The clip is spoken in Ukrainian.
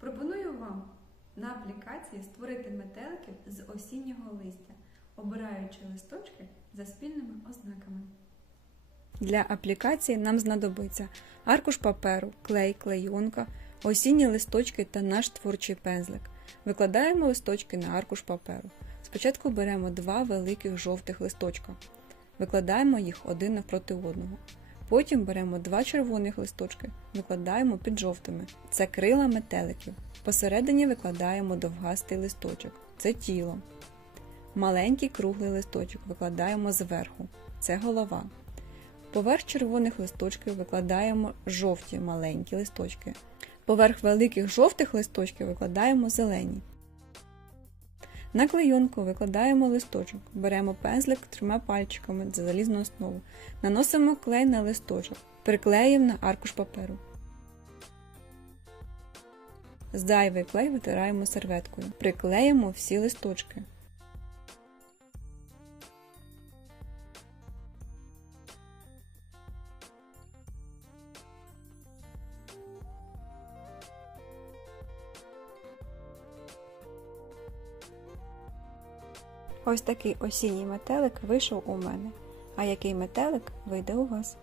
Пропоную вам на аплікації створити метеликів з осіннього листя, обираючи листочки за спільними ознаками. Для аплікації нам знадобиться аркуш паперу, клей, клейонка, осінні листочки та наш творчий пензлик. Викладаємо листочки на аркуш паперу. Спочатку беремо два великих жовтих листочка. Викладаємо їх один навпроти одного. Потім беремо два червоних листочки, викладаємо під жовтими. Це крила метеликів. Посередині викладаємо довгастий листочок. Це тіло. Маленький круглий листочок викладаємо зверху. Це голова. Поверх червоних листочків викладаємо жовті маленькі листочки. Поверх великих жовтих листочків викладаємо зелені. На клейонку викладаємо листочок, беремо пензлик трьома пальчиками за залізну основу, наносимо клей на листочок, приклеїмо на аркуш паперу. Зайвий клей витираємо серветкою. Приклеїмо всі листочки. Ось такий осінній метелик вийшов у мене. А який метелик вийде у вас?